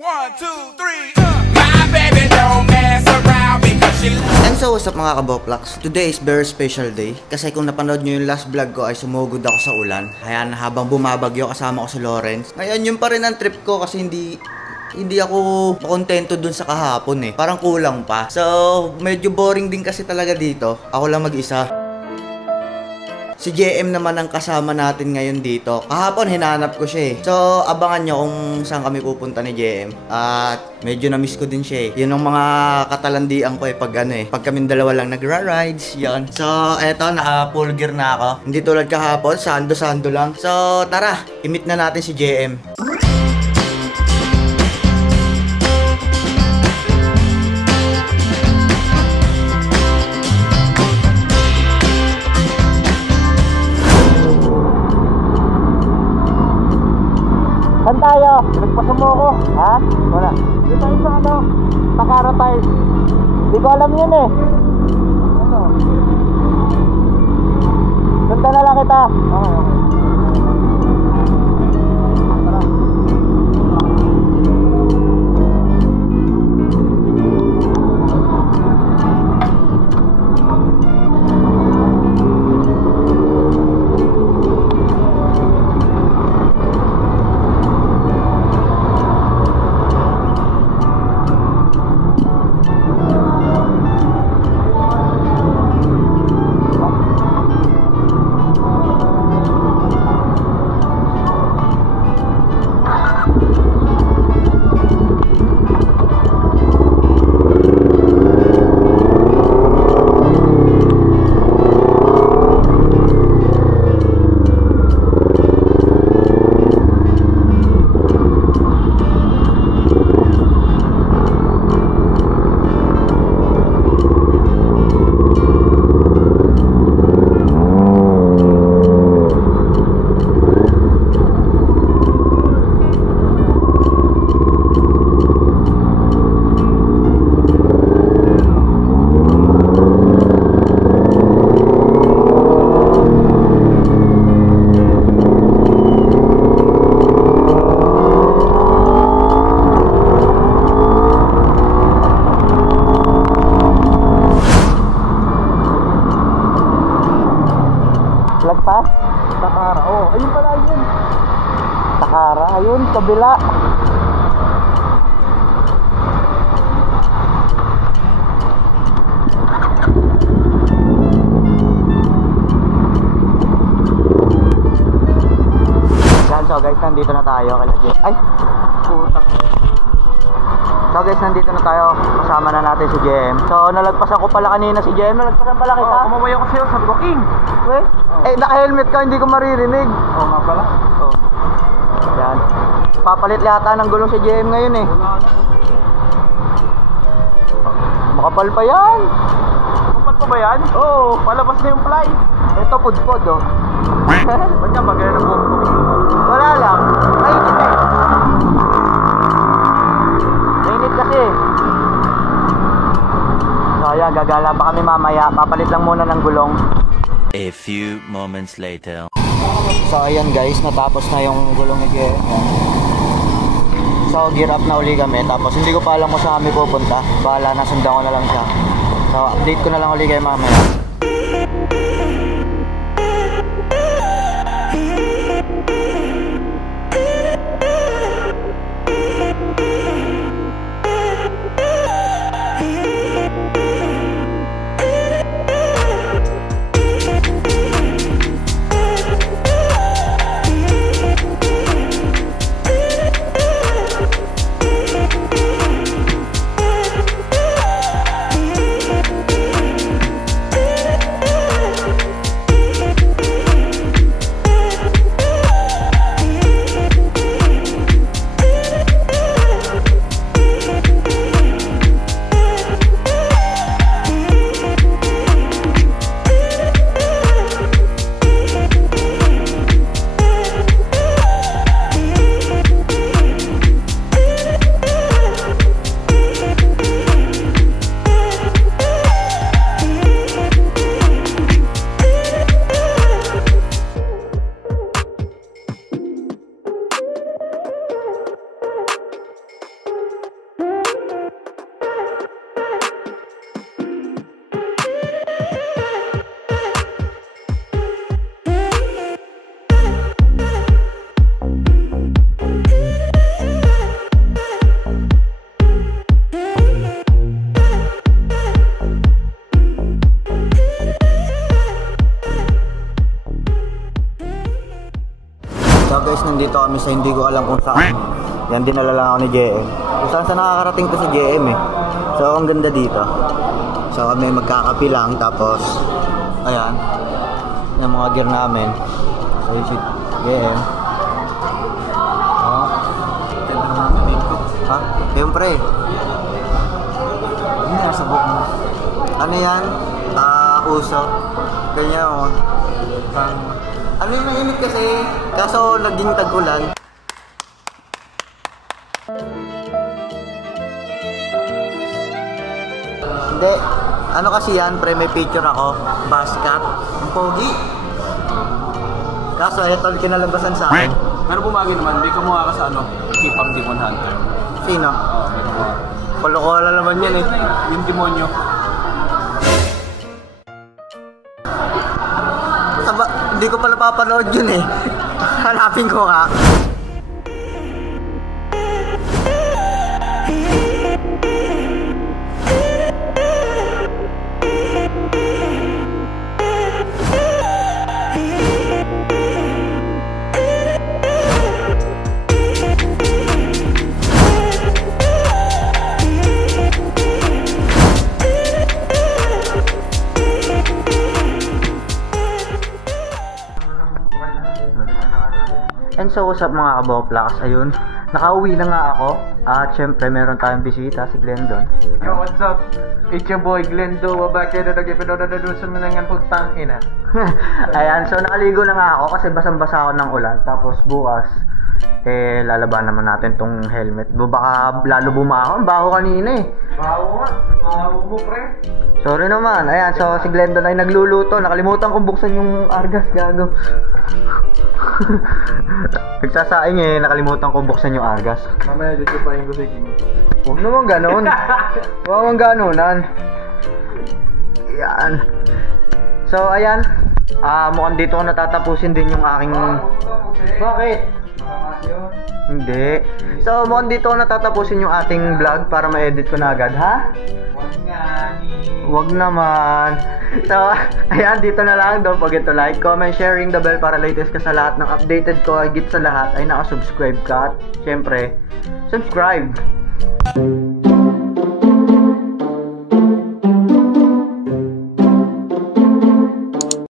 1, 2, 3, My baby don't mess around because she... And so what's up mga kaboplax? Today is very special day kasi kung napanood nyo yung last vlog ko ay sumugod ako sa ulan. Ayan, habang bumabagyo kasama ko si Lawrence. Ngayon yun pa rin ang trip ko kasi hindi ako makontento dun sa kahapon eh. Parang kulang pa. So medyo boring din kasi talaga dito. Ako lang mag-isa. Si JM naman ang kasama natin ngayon dito. Kahapon hinanap ko siya eh. So abangan nyo kung saan kami pupunta ni JM. At medyo na-miss ko din siya eh. Yun ang mga katalandian ko eh pag pag kaming dalawa lang nagra-rides. Yan. So eto, naka-full gear na ako. Hindi tulad kahapon, sando-sando lang. So tara, i-meet na natin si JM. Saan tayo? Nagpasa mo ako. Ha? Wala. Dito tayo sa ano? Takara Tires. Hindi ko alam yun eh. Ano? Sundan na lang kita. Okay. Tara. Lagpas? Takara. Oh, ayun pala yun. Takara, ayun, kabila. Yan, so guys, nandito na tayo kay Lagyan. Ay, putang. So guys, nandito na tayo. Kasama na natin si JM. So, nalagpasan ko pala kanina si JM. Nalagpasan pala kita. Oh, kumamay ako sa'yo. Sabi ko, King! Weh? Eh, naka-helmet ka, hindi ko maririnig. Oo nga pala. Oh. Yan. Papalit yata ng gulong si JM ngayon eh. Wala na. Makapal pa yan. Kapag pa ba yan? Oo, palabas na yung fly. Ito, pudpod oh. Ba't ka ba ganyan ang buhok mo? Wala lang. Mainit eh. Mainit kasi. So ayan, gagala pa kami mamaya. Papalit lang muna ng gulong. A few moments later. So ayan guys, natapos na yung gulong ni JM. So gear up na uli kami. Tapos hindi ko pa alam kung saan kami pupunta. Bahala na, sundan ko na lang siya. So update ko na lang uli kayo mamaya. nandito kami sa hindi ko alam kung saan. Yan, dinala lang ako ni JM. Kung saan nakakarating to sa JM eh. So, ang ganda dito. So, kami magkakapi lang. Tapos, ayan. Yung mga gear namin. So, yung si JM. Oh. Ha? Siyempre. Hindi nasa buhok mo. Ano yan? Uso. Kanya mo. Ano yung mainit kasi? Kaso naging tag-ulan. Hindi. Ano kasi yan? Pre, may picture ako. Basket. Ang pogi. Kaso ito kinalabasan sa akin. Pero bumagi naman, may kumuha ka sa ano, Kipang Demon Hunter. Sino? Oo, may kumuha. Kolokola naman yan eh. Yung demonyo. Hindi ko pala papanood yun eh. Hanapin ko nga. And so, what's up mga kaboplax? Ayun, nakauwi na nga ako. At syempre, meron tayong bisita, si Glendon. Yo, what's up? It's your boy Glendo. Back here to the sa manangan putang ina. Ayan, so nakaligo na nga ako kasi basang-basa ako ng ulan. Tapos bukas, lalaban naman natin tong helmet. Baka lalo bumaho. Ang baho kanina eh. Baho nga. Baho mo, pre. Sorry naman. Ayan, so si Glendon ay nagluluto. Nakalimutan kong buksan yung argas, gago. Nagsasaing eh, nakalimutan kong buksan yung argas. Mamaya dito pa yung gusto yung Huwag naman ganun. Huwag naman ganunan. Ayan. So, ayan. Mukhang dito ko natatapusin din yung aking... Bakit? Hindi. So, mukhang dito ko natatapusin yung ating vlog para ma-edit ko na agad, ha? Huwag naman. So, ayan, dito na lang. Don't forget to like, comment, sharing the bell para latest ka sa lahat ng updated ko. Higit sa lahat ay nakasubscribe ka. At, syempre, subscribe.